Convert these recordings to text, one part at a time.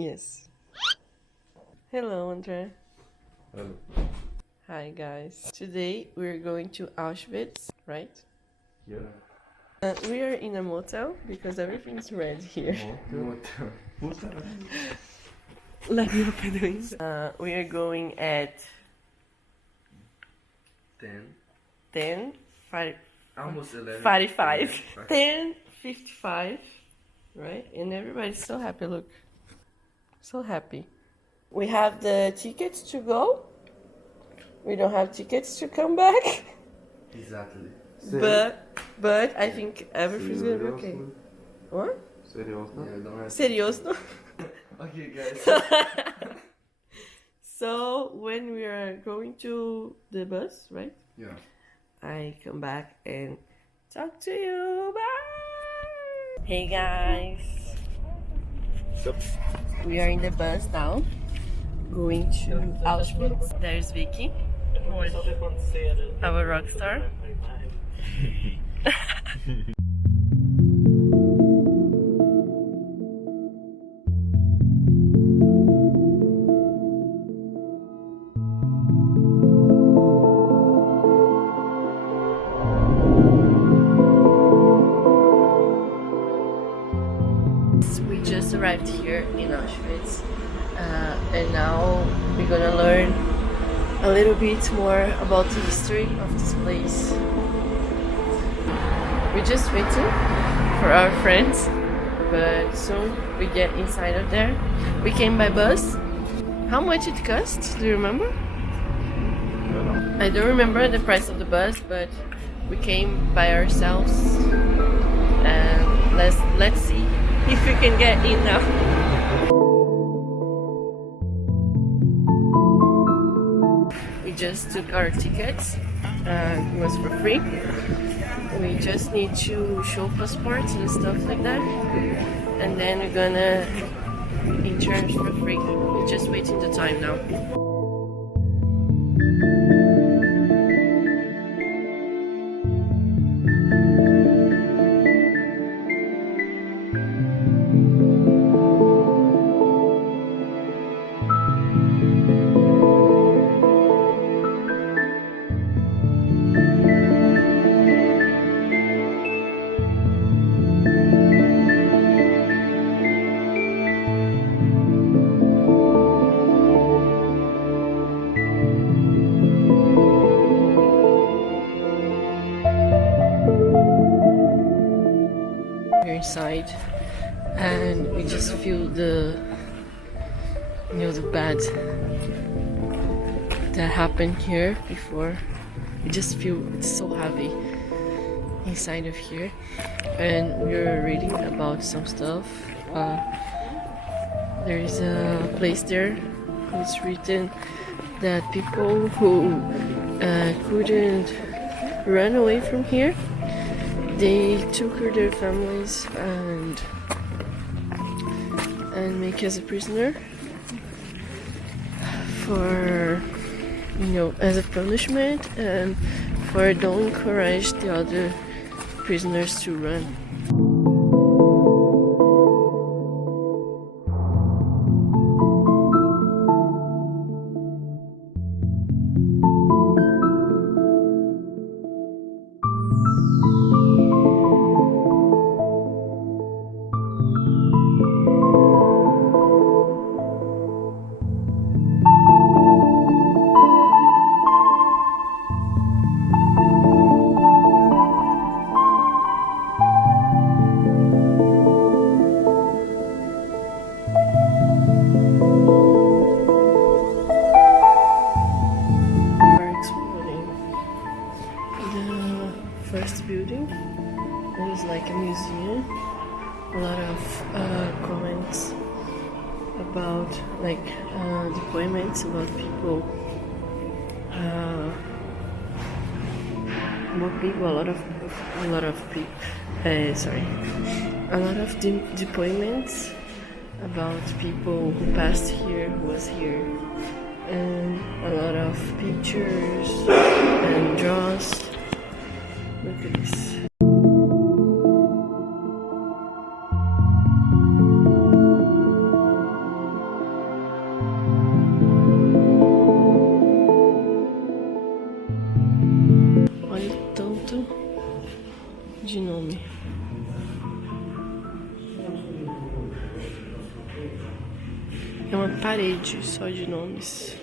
Yes. Hello, Andre. Hello. Hi, guys. Today we're going to Auschwitz, right? Yeah. We are in a motel because everything's red here. Motel. Let me open the window. We are going at 10, Almost 11. 45. 10:55, right? And everybody's so happy, look. So happy. We have the tickets to go. We don't have tickets to come back. Exactly. But I think everything's gonna be okay. What? Seriously? Yeah, don't have Seriously? Okay, guys. So when we are going to the bus, right? Yeah. I come back and talk to you. Bye. Hey guys. Sup? We are in the bus now, going to Auschwitz. There's Vicky, our rock star. We just arrived here in Auschwitz, and now we're gonna learn a little bit more about the history of this place. We're just waiting for our friends, but soon we get inside of there. We came by bus. How much it cost? Do you remember? I don't remember the price of the bus, but we came by ourselves, and let's see if we can get in now. We just took our tickets. It was for free. We just need to show passports and stuff like that, and then we're gonna enter for free. We're just waiting the time now. Inside, and we just feel the bad that happened here before. We just feel it's so heavy inside of here, and we're reading about some stuff. There is a place there who's written that people who couldn't run away from here, they took their families and make as a prisoner for, as a punishment, and for don't encourage the other prisoners to run. First building. It was like a museum. A lot of comments about deployments about people. A lot of deployments about people who passed here, who was here, and a lot of pictures and draws. Look at this. É uma parede só de nomes.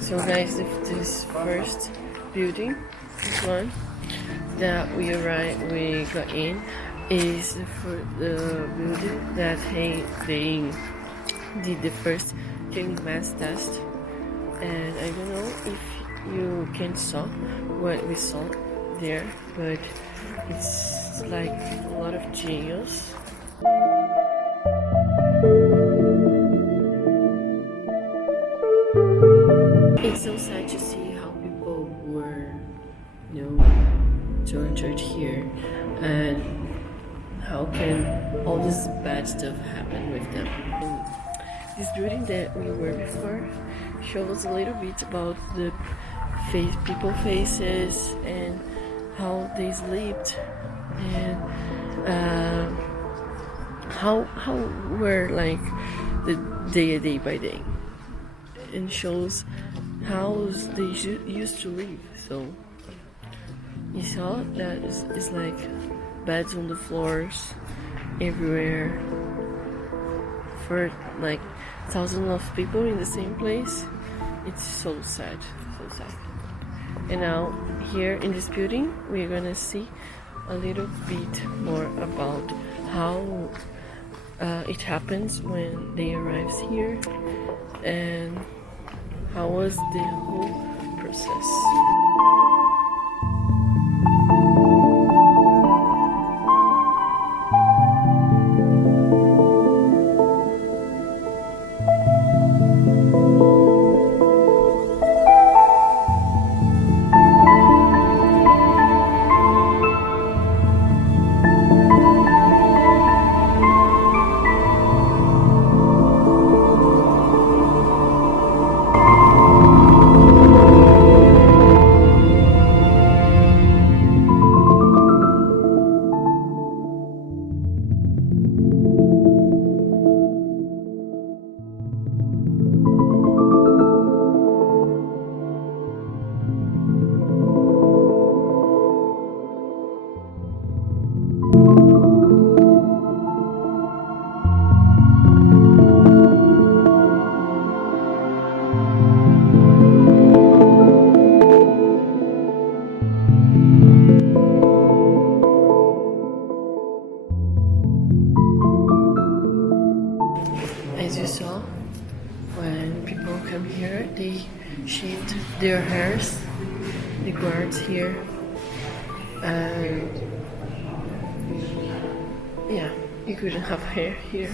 So guys, this first building, this one that we got in, is the building that they did the first killing mass test. And I don't know if you can saw what we saw there, but it's like a lot of jails. It's so sad to see how people were, tortured here, and how can all this bad stuff happen with them. This building that we were before shows a little bit about the people faces and how they slept, and how were like the day by day, and shows how they used to live. So you saw that it's like beds on the floors everywhere for like thousands of people in the same place. It's so sad, so sad. And now here in this building we're gonna see a little bit more about how it happens when they arrive here, and how was the whole process. As you saw, when people come here, they shaved their hairs, the guards here, and yeah, you couldn't have hair here.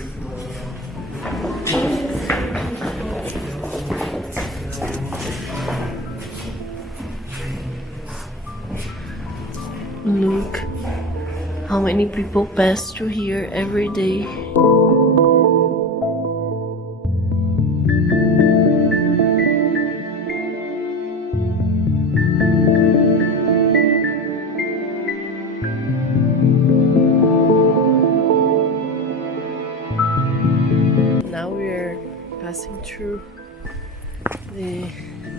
Look how many people pass through here every day. Now we're passing through the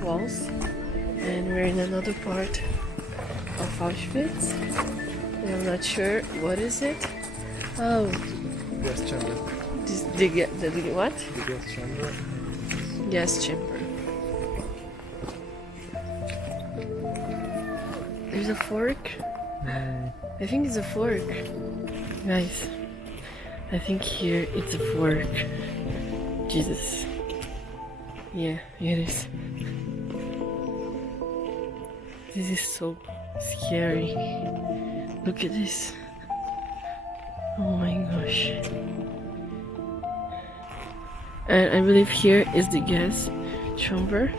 walls and we're in another part of Auschwitz. I'm not sure what is it. Oh, Gas chamber. The what? The gas chamber. Gas chamber. There's a fork. I think it's a fork. Guys, I think here it's a fork. Jesus. Yeah, it is. This is so scary. Look at this. Oh my gosh. And I believe here is the gas chamber.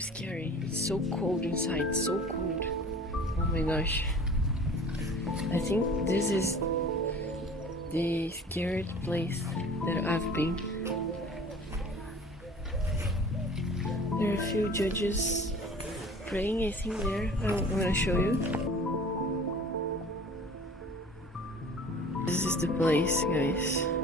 so scary. It's so cold inside, so cold. Oh my gosh. I think this is the scariest place that I've been. There are a few judges praying, I think there. I'm gonna show you. This is the place, guys.